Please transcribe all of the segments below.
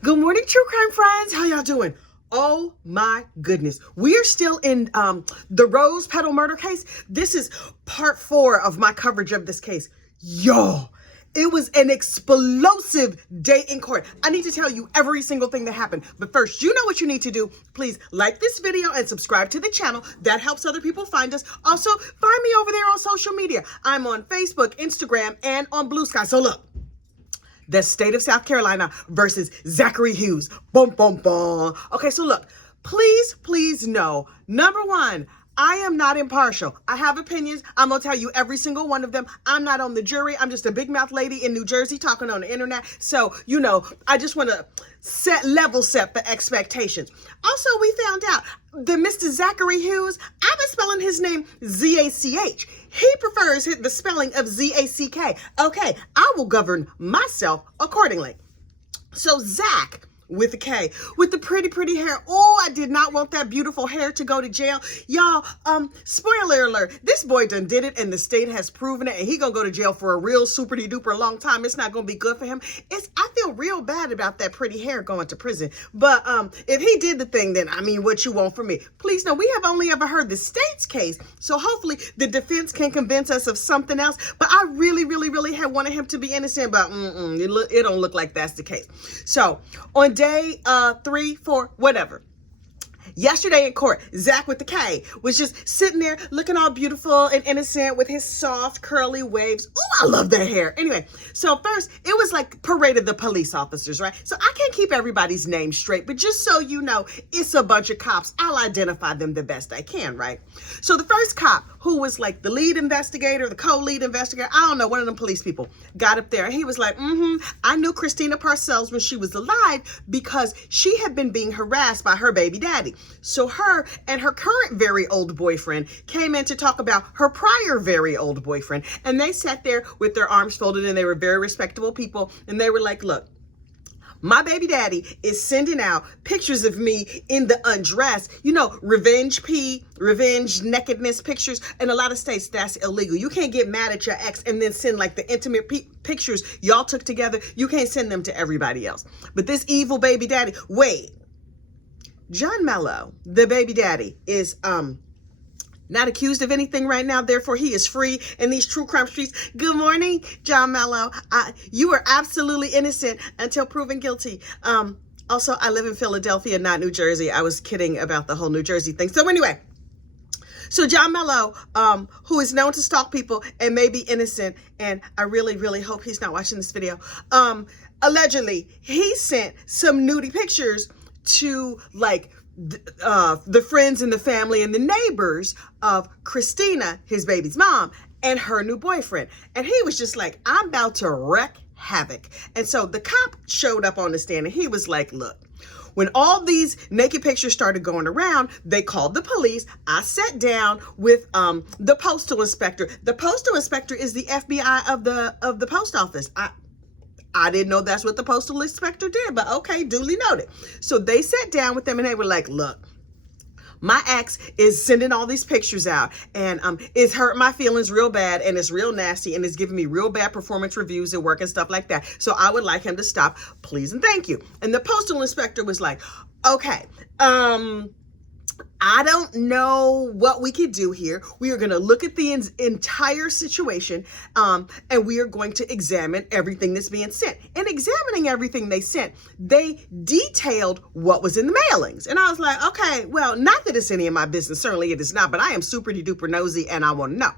Good morning, true crime friends. How y'all doing? Oh my goodness. We are still in the Rose Petal murder case. This is part 4 of my coverage of this case. Y'all, it was an explosive day in court. I need to tell you every single thing that happened. But first, you know what you need to do. Please like this video and subscribe to the channel. That helps other people find us. Also, find me over there on social media. I'm on Facebook, Instagram, and on Blue Sky. So look. The state of South Carolina versus Zachary Hughes. Boom, boom, boom. Okay, so look, please know, number one, I am not impartial. I have opinions. I'm going to tell you every single one of them. I'm not on the jury. I'm just a big mouth lady in New Jersey talking on the internet. So, you know, I just want to level set the expectations. Also, we found out that Mr. Zachary Hughes, I've been spelling his name Z-A-C-H. He prefers the spelling of Z-A-C-K. Okay, I will govern myself accordingly. So Zack, with a K, with the pretty hair. Oh, I did not want that beautiful hair to go to jail. Y'all, spoiler alert, this boy done did it and the state has proven it and he gonna go to jail for a real super-duper long time. It's not gonna be good for him. I feel real bad about that pretty hair going to prison. But if he did the thing, then I mean, what you want from me? Please know, we have only ever heard the state's case. So hopefully the defense can convince us of something else. But I really had wanted him to be innocent, but it don't look like that's the case. So on day 3, 4, whatever. Yesterday in court, Zack with the K was just sitting there looking all beautiful and innocent with his soft curly waves. Oh, I love that hair. Anyway, so first it was like parade of the police officers, right? So I can't keep everybody's name straight, but just so you know, it's a bunch of cops. I'll identify them the best I can, right? So the first cop, who was like the lead investigator, the co-lead investigator, I don't know, one of them police people, got up there and he was like, I knew Christina Parcells when she was alive because she had been being harassed by her baby daddy. So her and her current very old boyfriend came in to talk about her prior very old boyfriend. And they sat there with their arms folded and they were very respectable people. And they were like, look, my baby daddy is sending out pictures of me in the undress, you know, revenge nakedness pictures. In a lot of states, that's illegal. You can't get mad at your ex and then send like the intimate pictures y'all took together. You can't send them to everybody else. But this evil baby daddy, wait, John Mello, the baby daddy, is not accused of anything right now. Therefore, he is free in these true crime streets. Good morning, John Mello. You were absolutely innocent until proven guilty. Also, I live in Philadelphia, not New Jersey. I was kidding about the whole New Jersey thing. So anyway, so John Mello, who is known to stalk people and may be innocent, and I really hope he's not watching this video, allegedly, he sent some nudie pictures to like the friends and the family and the neighbors of Christina, his baby's mom, and her new boyfriend. And he was just like, I'm about to wreak havoc. And so the cop showed up on the stand and he was like, look, when all these naked pictures started going around, they called the police. I sat down with the postal inspector. The postal inspector is the FBI of the post office. I didn't know that's what the postal inspector did, but okay, duly noted. So they sat down with them and they were like, look, my ex is sending all these pictures out and it's hurt my feelings real bad and it's real nasty and it's giving me real bad performance reviews at work and stuff like that. So I would like him to stop, please and thank you. And the postal inspector was like, okay, I don't know what we could do here. We are going to look at the entire situation and we are going to examine everything that's being sent. And examining everything they sent, they detailed what was in the mailings. And I was like, okay, well, not that it's any of my business. Certainly it is not, but I am super duper nosy and I want to know.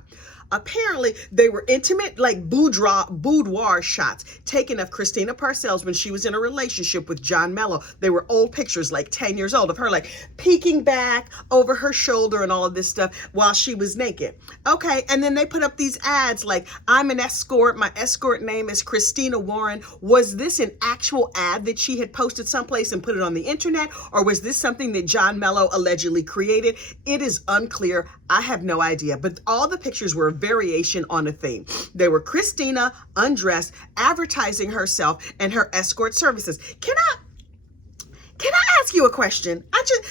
Apparently, they were intimate, like boudoir shots taken of Christina Parcells when she was in a relationship with John Mello. They were old pictures, like 10 years old, of her like peeking back over her shoulder and all of this stuff while she was naked. Okay, and then they put up these ads like, I'm an escort. My escort name is Christina Warren. Was this an actual ad that she had posted someplace and put it on the internet? Or was this something that John Mello allegedly created? It is unclear. I have no idea. But all the pictures were a variation on a theme. They were Christina undressed, advertising herself and her escort services. Can I ask you a question?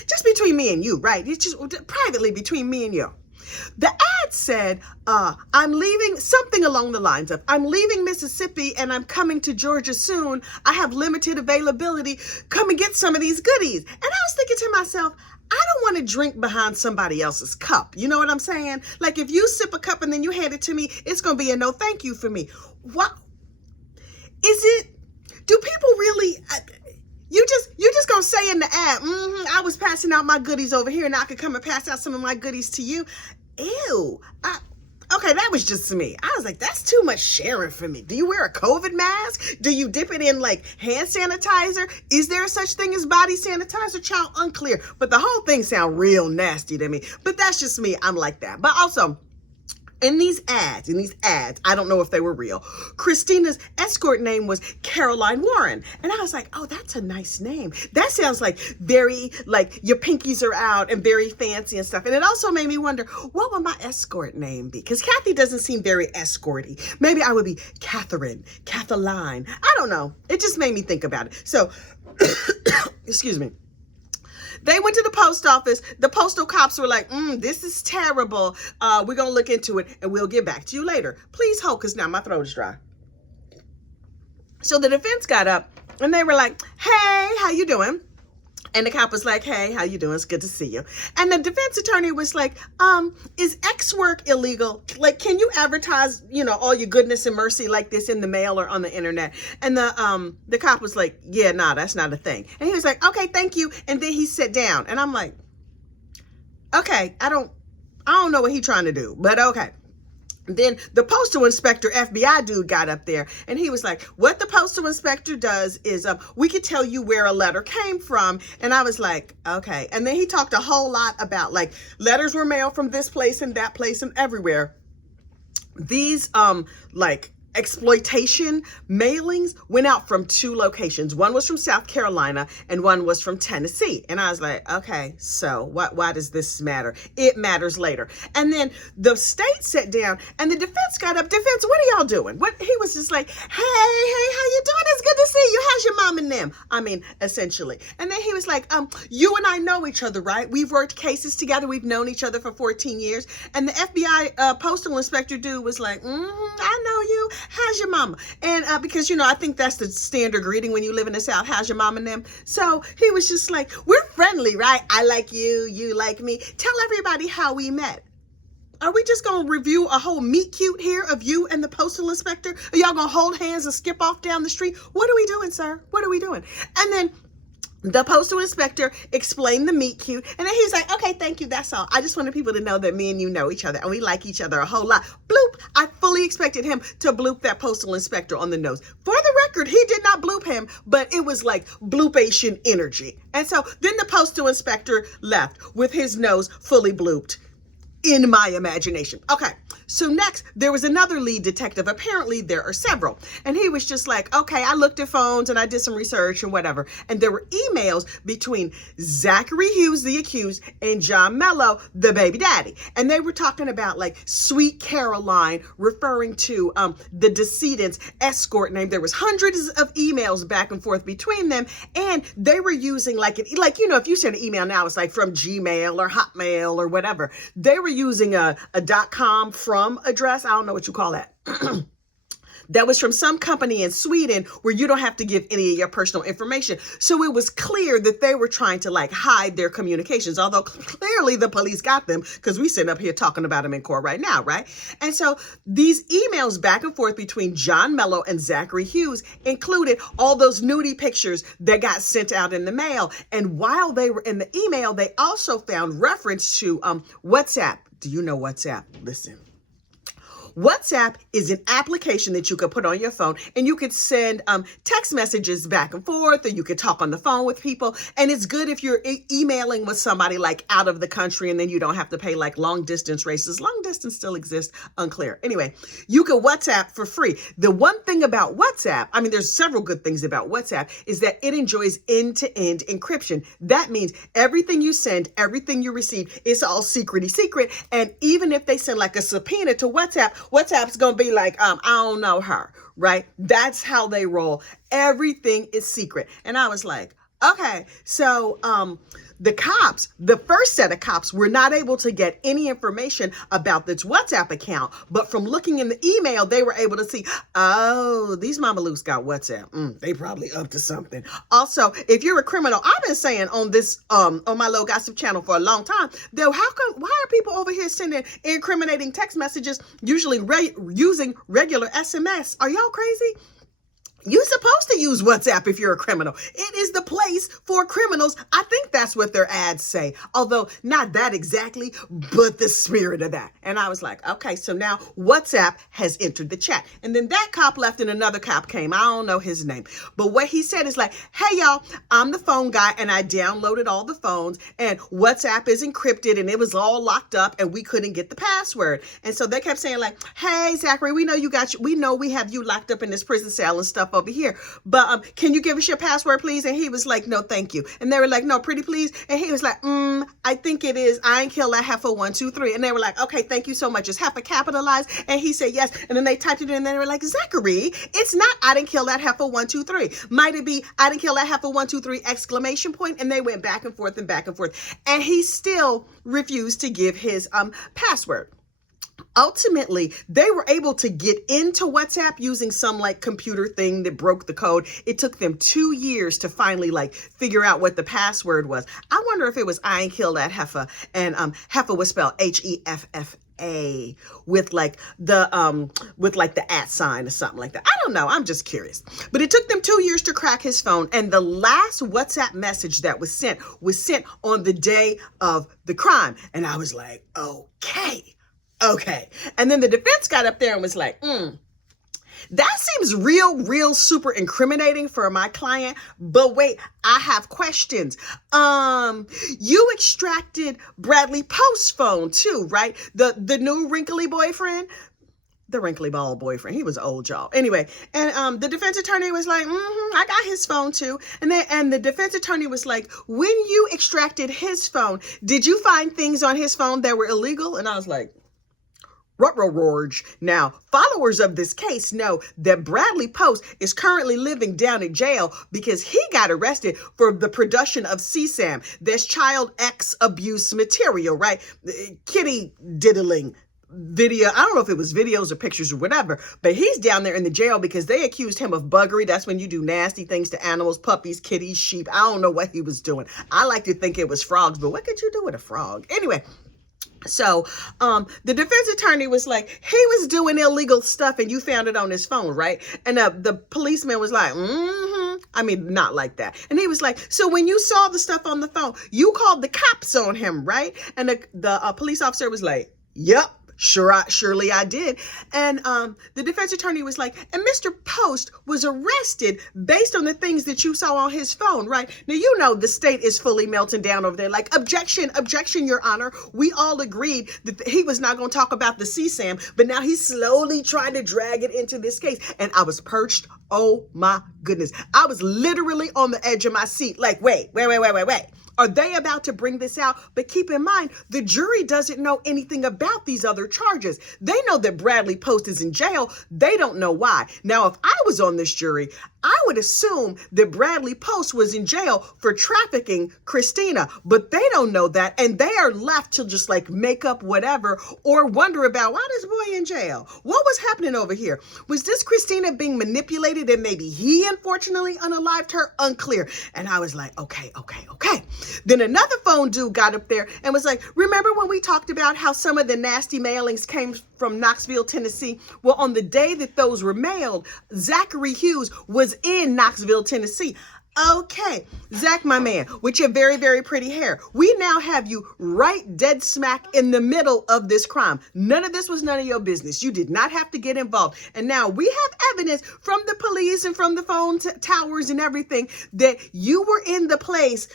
Just between me and you, right? It's just privately between me and you. The ad said, I'm leaving, something along the lines of, I'm leaving Mississippi and I'm coming to Georgia soon. I have limited availability. Come and get some of these goodies. And I was thinking to myself, I don't want to drink behind somebody else's cup. You know what I'm saying? Like if you sip a cup and then you hand it to me, it's going to be a no thank you for me. What is it? Do people really, you just going to say in the ad, I was passing out my goodies over here and I could come and pass out some of my goodies to you. Ew. Okay, that was just me. I was like, that's too much sharing for me. Do you wear a COVID mask? Do you dip it in like hand sanitizer? Is there such thing as body sanitizer? Child, unclear. But the whole thing sounds real nasty to me. But that's just me. I'm like that. But also, in these ads, I don't know if they were real. Christina's escort name was Caroline Warren. And I was like, oh, that's a nice name. That sounds like very, like your pinkies are out and very fancy and stuff. And it also made me wonder, what would my escort name be? Because Kathy doesn't seem very escorty. Maybe I would be Catherine, Kathleen. I don't know. It just made me think about it. So, excuse me. They went to the post office. The postal cops were like, this is terrible. We're going to look into it and we'll get back to you later. Please hold, because now my throat is dry. So the defense got up and they were like, hey, how you doing? And the cop was like, hey, how you doing? It's good to see you. And the defense attorney was like, is X work illegal? Like, can you advertise, all your goodness and mercy like this in the mail or on the internet? And the cop was like, yeah, nah, that's not a thing. And he was like, okay, thank you. And then he sat down and I'm like, okay, I don't know what he's trying to do, but okay. Then the postal inspector, FBI dude, got up there and he was like, what the postal inspector does is we could tell you where a letter came from. And I was like, okay. And then he talked a whole lot about like letters were mailed from this place and that place and everywhere. These like exploitation mailings went out from 2 locations. One was from South Carolina and one was from Tennessee. And I was like, okay, so why does this matter? It matters later. And then the state sat down and the defense got up. Defense, what are y'all doing? He was just like, hey, how you doing? It's good to see you. How's your mom and them? I mean, essentially. And then he was like, you and I know each other, right? We've worked cases together. We've known each other for 14 years. And the FBI postal inspector dude was like, I know you. How's your mama? And because, I think that's the standard greeting when you live in the South. How's your mom and them? So he was just like, we're friendly, right? I like you. You like me. Tell everybody how we met. Are we just going to review a whole meet cute here of you and the postal inspector? Are y'all going to hold hands and skip off down the street? What are we doing, sir? What are we doing? And then the postal inspector explained the meet cute. And then he was like, okay, thank you. That's all. I just wanted people to know that me and you know each other and we like each other a whole lot. Bloop. I fully expected him to bloop that postal inspector on the nose. For the record, he did not bloop him, but it was like bloopation energy. And so then the postal inspector left with his nose fully blooped in my imagination. Okay. So next, there was another lead detective. Apparently, there are several. And he was just like, okay, I looked at phones and I did some research and whatever. And there were emails between Zachary Hughes, the accused, and John Mello, the baby daddy. And they were talking about like Sweet Caroline, referring to the decedent's escort name. There was hundreds of emails back and forth between them. And they were using if you send an email now, it's like from Gmail or Hotmail or whatever. They were using a .com from address. I don't know what you call that. That was from some company in Sweden where you don't have to give any of your personal information. So it was clear that they were trying to like hide their communications, although clearly the police got them because we sit up here talking about them in court right now, right? And so these emails back and forth between John Mello and Zachary Hughes included all those nudie pictures that got sent out in the mail. And while they were in the email, they also found reference to WhatsApp. Do you know WhatsApp? Listen. WhatsApp is an application that you could put on your phone and you could send text messages back and forth, or you could talk on the phone with people. And it's good if you're emailing with somebody like out of the country and then you don't have to pay like long distance races. Long distance still exists, unclear. Anyway, you can WhatsApp for free. The one thing about WhatsApp, I mean, there's several good things about WhatsApp, is that it enjoys end-to-end encryption. That means everything you send, everything you receive, it's all secret. And even if they send like a subpoena to WhatsApp, WhatsApp's going to be like, I don't know her, right? That's how they roll. Everything is secret. And I was like, Okay, so the first set of cops were not able to get any information about this WhatsApp account, but from looking in the email, they were able to see, oh, these mamalukes got WhatsApp. They probably up to something. Also, if you're a criminal, I've been saying on this on my Low Gossip channel for a long time, though, why are people over here sending incriminating text messages, usually using regular SMS? Are y'all crazy? You're supposed to use WhatsApp if you're a criminal. It is the place for criminals. I think that's what their ads say. Although not that exactly, but the spirit of that. And I was like, okay, so now WhatsApp has entered the chat. And then that cop left and another cop came. I don't know his name. But what he said is like, hey, y'all, I'm the phone guy and I downloaded all the phones and WhatsApp is encrypted and it was all locked up and we couldn't get the password. And so they kept saying like, hey, Zachary, we know we have you locked up in this prison cell and stuff over here, but can you give us your password, please? And he was like, no, thank you. And they were like, no, pretty please. And he was like, I think it is. I ain't kill that heifer 1, 2, 3. And they were like, okay, thank you so much. Is heifer capitalized? And he said yes. And then they typed it in and they were like, Zachary, it's not I didn't kill that heifer 1, 2, 3. Might it be I didn't kill that heifer 1, 2, 3 exclamation point? And they went back and forth and back and forth. And he still refused to give his password. Ultimately, they were able to get into WhatsApp using some like computer thing that broke the code. It took them 2 years to finally like figure out what the password was. I wonder if it was I ain't kill that heifer, and heifer was spelled HEFFA with like the @ sign or something like that. I don't know. I'm just curious. But it took them 2 years to crack his phone. And the last WhatsApp message that was sent on the day of the crime. And I was like, okay. And then the defense got up there and was like, that seems real super incriminating for my client. But wait, I have questions. You extracted Bradley Post's phone too, right? The new wrinkly boyfriend. The wrinkly bald boyfriend. He was old, y'all. Anyway, and the defense attorney was like, I got his phone too. And the defense attorney was like, when you extracted his phone, did you find things on his phone that were illegal? And I was like, Rorge. Now, followers of this case know that Bradley Post is currently living down in jail because he got arrested for the production of CSAM. That's child X abuse material, right? Kitty diddling video. I don't know if it was videos or pictures or whatever, but he's down there in the jail because they accused him of buggery. That's when you do nasty things to animals, puppies, kitties, sheep. I don't know what he was doing. I like to think it was frogs, but what could you do with a frog? Anyway. So, the defense attorney was like, he was doing illegal stuff and you found it on his phone, right? And the policeman was like, I mean, not like that. And he was like, so when you saw the stuff on the phone, you called the cops on him, right? And the police officer was like, yep. Surely I did. And the defense attorney was like, and Mr. Post was arrested based on the things that you saw on his phone, right? Now, you know, the state is fully melting down over there. Like, objection, Your Honor. We all agreed that he was not going to talk about the CSAM, but now he's slowly trying to drag it into this case. And I was perched. Oh my goodness. I was literally on the edge of my seat. Like, wait. Are they about to bring this out? But keep in mind, the jury doesn't know anything about these other charges. They know that Bradley Post is in jail. They don't know why. Now, if I was on this jury, I would assume that Bradley Post was in jail for trafficking Christina, but they don't know that. And they are left to just like make up whatever or wonder about why this boy in jail. What was happening over here? Was this Christina being manipulated and maybe he unfortunately unalived her? Unclear. And I was like, okay. Then another phone dude got up there and was like, remember when we talked about how some of the nasty mailings came from Knoxville, Tennessee? Well, on the day that those were mailed, Zachary Hughes was in Knoxville, Tennessee. Okay, Zack, my man, with your very, very pretty hair, we now have you right dead smack in the middle of this crime. None of this was none of your business. You did not have to get involved. And now we have evidence from the police and from the phone towers and everything that you were in the place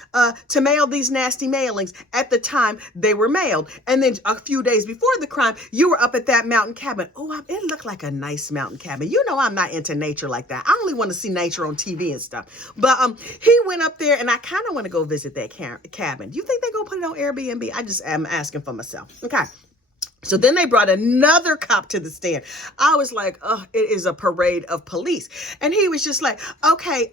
to mail these nasty mailings at the time they were mailed. And then a few days before the crime, you were up at that mountain cabin. Oh, it looked like a nice mountain cabin. You know I'm not into nature like that. I only want to see nature on TV and stuff. But he went up there, and I kind of want to go visit that cabin. Do you think they're going to put it on Airbnb? I just am asking for myself. Okay. So then they brought another cop to the stand. I was like, oh, it is a parade of police. And he was just like, okay,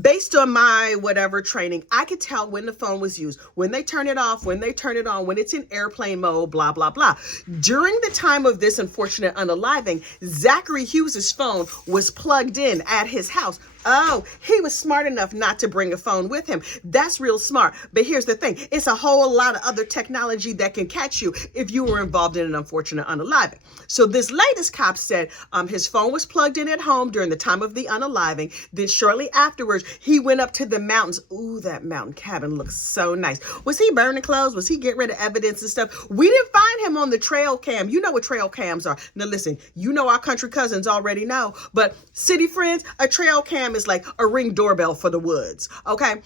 based on my whatever training, I could tell when the phone was used, when they turn it off, when they turn it on, when it's in airplane mode, blah, blah, blah. During the time of this unfortunate unaliving, Zachary Hughes's phone was plugged in at his house. Oh, he was smart enough not to bring a phone with him. That's real smart. But here's the thing. It's a whole lot of other technology that can catch you if you were involved in an unfortunate unaliving. So this latest cop said his phone was plugged in at home during the time of the unaliving. Then shortly afterwards, he went up to the mountains. Ooh, that mountain cabin looks so nice. Was he burning clothes? Was he getting rid of evidence and stuff? We didn't find him on the trail cam. You know what trail cams are. Now listen, you know our country cousins already know, but city friends, a trail cam is like a Ring doorbell for the woods. Okay.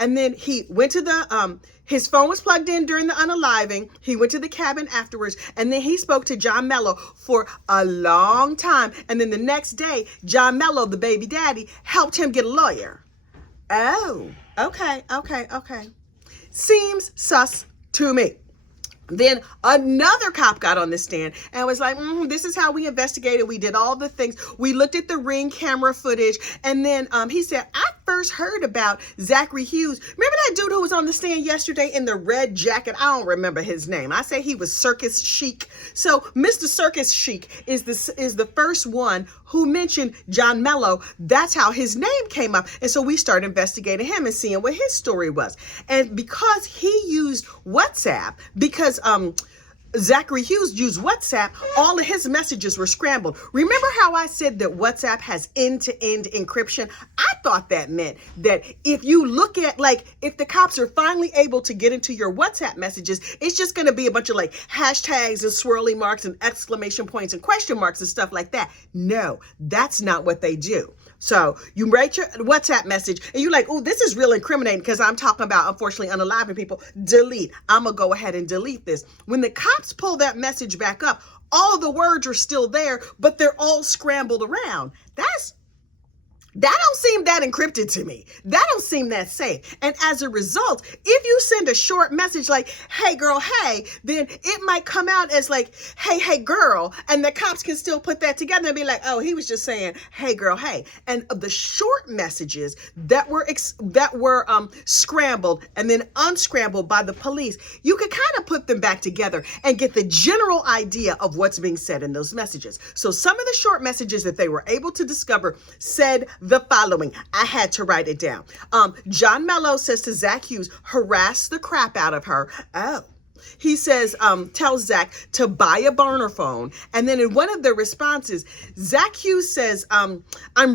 And then he went to the, his phone was plugged in during the unaliving. He went to the cabin afterwards, and then he spoke to John Mello for a long time. And then the next day, John Mello, the baby daddy, helped him get a lawyer. Oh, okay. Seems sus to me. Then another cop got on the stand and was like, this is how we investigated. We did all the things. We looked at the Ring camera footage. And then he said, I first heard about Zachary Hughes. Remember that dude who was on the stand yesterday in the red jacket? I don't remember his name. I say he was Circus Chic. So Mr. Circus Chic is the first one who mentioned John Mello. That's how his name came up. And so we started investigating him and seeing what his story was. And because he used WhatsApp, because Zachary Hughes used WhatsApp, all of his messages were scrambled. Remember how I said that WhatsApp has end-to-end encryption? I thought that meant that if you look at, like, if the cops are finally able to get into your WhatsApp messages, it's just going to be a bunch of like hashtags and swirly marks and exclamation points and question marks and stuff like that. No, that's not what they do. So you write your WhatsApp message and you're like, oh, this is real incriminating because I'm talking about, unfortunately, unaliving people. Delete. I'm going to go ahead and delete this. When the cops pull that message back up, all the words are still there, but they're all scrambled around. That don't seem that encrypted to me. That don't seem that safe. And as a result, if you send a short message like, hey, girl, hey, then it might come out as like, hey, girl. And the cops can still put that together and be like, oh, he was just saying, hey, girl, hey. And the short messages that were scrambled and then unscrambled by the police, you could kind of put them back together and get the general idea of what's being said in those messages. So some of the short messages that they were able to discover said the following. I had to write it down. John Mello says to Zach Hughes, harass the crap out of her. Oh. He says, tells Zach to buy a burner phone. And then in one of the responses, Zach Hughes says, I'm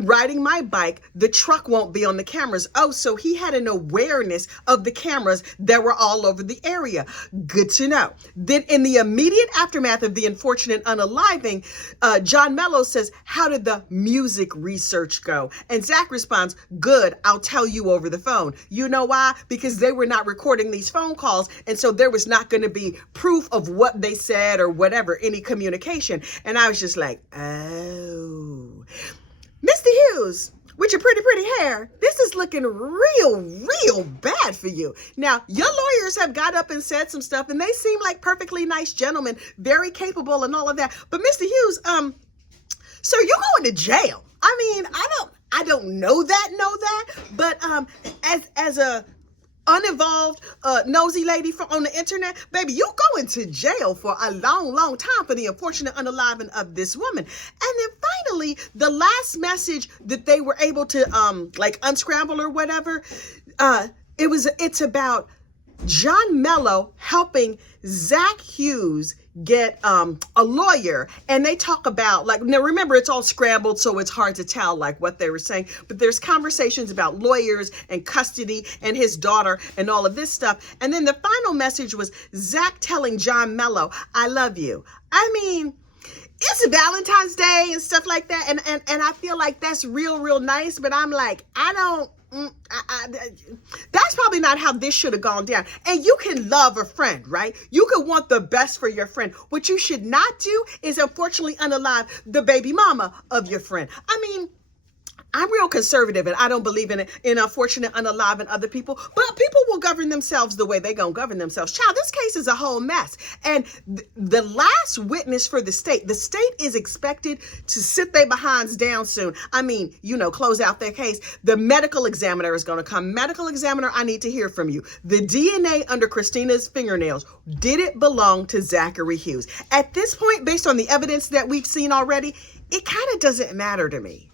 riding my bike. The truck won't be on the cameras. Oh, so he had an awareness of the cameras that were all over the area. Good to know. Then in the immediate aftermath of the unfortunate unaliving, John Mello says, how did the music research go? And Zach responds, good, I'll tell you over the phone. You know why? Because they were not recording these phone calls. And so there was not going to be proof of what they said or whatever, any communication. And I was just like, oh, Mr. Hughes, with your pretty hair, this is looking real bad for you. Now, your lawyers have got up and said some stuff, and they seem like perfectly nice gentlemen, very capable and all of that. But Mr. Hughes, sir, you're going to jail. I mean, I don't know that, but as a uninvolved, nosy lady on the internet, baby, you go into jail for a long time for the unfortunate unaliving of this woman. And then finally, the last message that they were able to like unscramble or whatever, it's about John Mello helping Zach Hughes get a lawyer, and they talk about, like, now remember, it's all scrambled, so it's hard to tell like what they were saying, but there's conversations about lawyers and custody and his daughter and all of this stuff. And then the final message was Zach telling John Mello, I love you. I mean, it's Valentine's Day and stuff like that, and I feel like that's real nice, but I'm like, that's probably not how this should have gone down. And you can love a friend, right? You can want the best for your friend. What you should not do is, unfortunately, unalive the baby mama of your friend. I mean, I'm real conservative and I don't believe in unfortunate, unalive, and other people, but people will govern themselves the way they gonna govern themselves. Child, this case is a whole mess. And the last witness for the state is expected to sit their behinds down soon. I mean, close out their case. The medical examiner is gonna come. Medical examiner, I need to hear from you. The DNA under Christina's fingernails, did it belong to Zachary Hughes? At this point, based on the evidence that we've seen already, it kind of doesn't matter to me.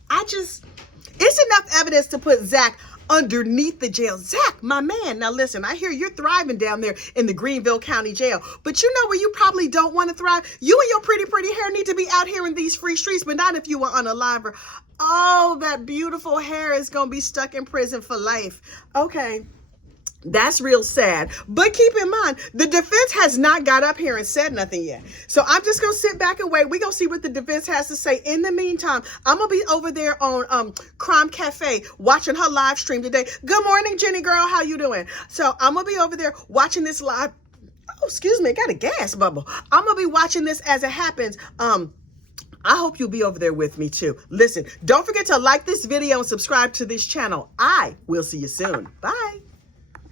It's enough evidence to put Zack underneath the jail. Zack, my man. Now listen, I hear you're thriving down there in the Greenville County Jail, but you know where you probably don't want to thrive? You and your pretty hair need to be out here in these free streets, but not if you were unalive. Oh, that beautiful hair is going to be stuck in prison for life. Okay. That's real sad. But keep in mind, the defense has not got up here and said nothing yet. So I'm just going to sit back and wait. We're going to see what the defense has to say. In the meantime, I'm going to be over there on Crime Cafe watching her live stream today. Good morning, Jenny girl. How you doing? So I'm going to be over there watching this live. Oh, excuse me. I got a gas bubble. I'm going to be watching this as it happens. I hope you'll be over there with me too. Listen, don't forget to like this video and subscribe to this channel. I will see you soon. Bye.